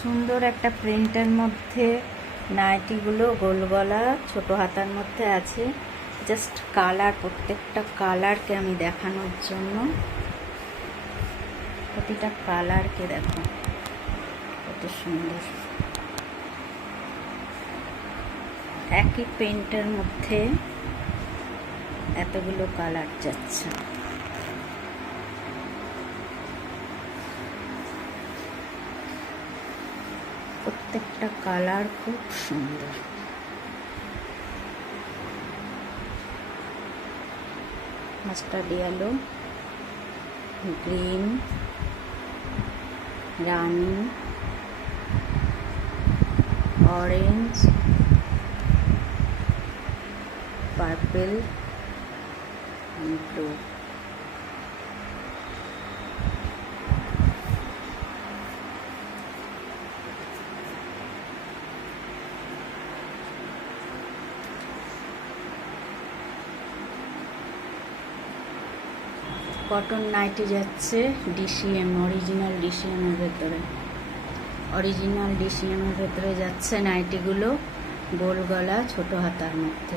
সুন্দর একটা প্রিন্টের মধ্যে নাইটিগুলো গোল গলা ছোট হাতার মধ্যে আছে। জাস্ট কালার, প্রত্যেকটা কালারকে আমি দেখানোর জন্য, প্রতিটা কালারকে দেখো কত সুন্দর। একই প্রিন্টের মধ্যে এতগুলো কালার যাচ্ছে। প্রত্যেকটা কালার খুব সুন্দর। মাস্টার্ড ইয়েলো, গ্রিন, রানি, orange, purple, blue. Cotton nightie যাচ্ছে ডিসিএম, অরিজিনাল ডিসিএমের ভেতরে। অরিজিনাল ডিসিএমের ভেতরে যাচ্ছে নাইটিগুলো গোল গলা ছোট হাতার মধ্যে।